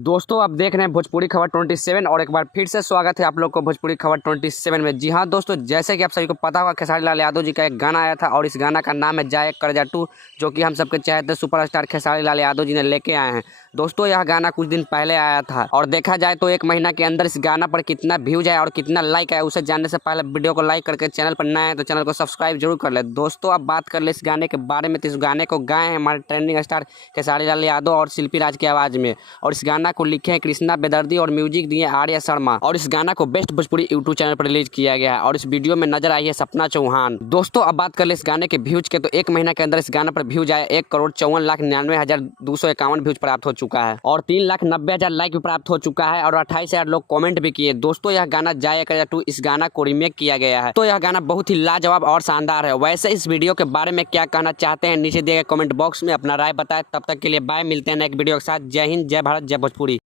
दोस्तों आप देख रहे हैं भोजपुरी खबर 27 और एक बार फिर से स्वागत है आप लोग को भोजपुरी खबर 27 में। जी हाँ दोस्तों, जैसे कि आप सभी को पता होगा खेसारी लाल यादव जी का एक गाना आया था और इस गाना का नाम है जाए कर्जा 2, जो कि हम सबके चाहते सुपरस्टार खेसारी लाल यादव जी ने लेके आए हैं। दोस्तों यह गाना कुछ दिन पहले आया था और देखा जाए तो एक महीना के अंदर इस गाना पर कितना व्यूज आया और कितना लाइक आया, उसे जानने से पहले वीडियो को लाइक करके चैनल पर नए हैं तो चैनल को सब्सक्राइब जरूर कर ले। दोस्तों अब बात कर ले इस गाने के बारे में, तो इस गाने को गाए हैं हमारे ट्रेंडिंग स्टार खेसारी लाल यादव और शिल्पी राज की आवाज़ में, और इस गाना को लिखे हैं कृष्णा बेदर्दी और म्यूजिक दिए आर्या शर्मा, और इस गाना को बेस्ट भोजपुरी यूट्यूब चैनल पर रिलीज किया गया है और इस वीडियो में नजर आई है सपना चौहान। दोस्तों अब बात कर ले इस गाने के व्यूज के, तो एक महीना के अंदर इस गाने पर व्यूज आया 1,54,99,251 व्यूज प्राप्त हो चुका है और 3,90,000 लाइक भी प्राप्त हो चुका है और 28,000 लोग कमेंट भी किए। दोस्तों यह गाना जाए कर्जा 2, इस गाना को रीमेक किया गया है, तो यह गाना बहुत ही लाजवाब और शानदार है। वैसे इस वीडियो के बारे में क्या कहना चाहते हैं नीचे दिए गए कमेंट बॉक्स में अपना राय बताएं। तब तक के लिए बाय, मिलते हैं नेक्स्ट वीडियो के साथ। जय हिंद, जय भारत, जय भोजपुरी।